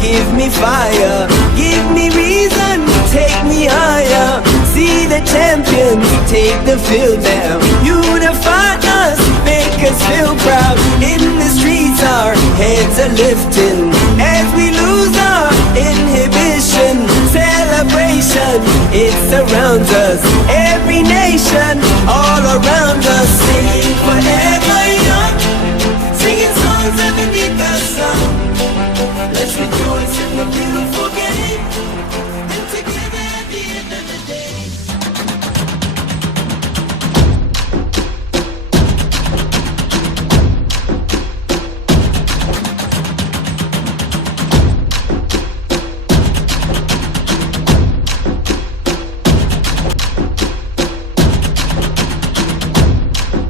Give me fire, give me reason, take me higher. See the champions take the field now. Unify us, make us feel proud. In the streets our heads are lifting as we lose our inhibition. Celebration, it surrounds us. Every nation, all around us. Singing forever young, singing songs of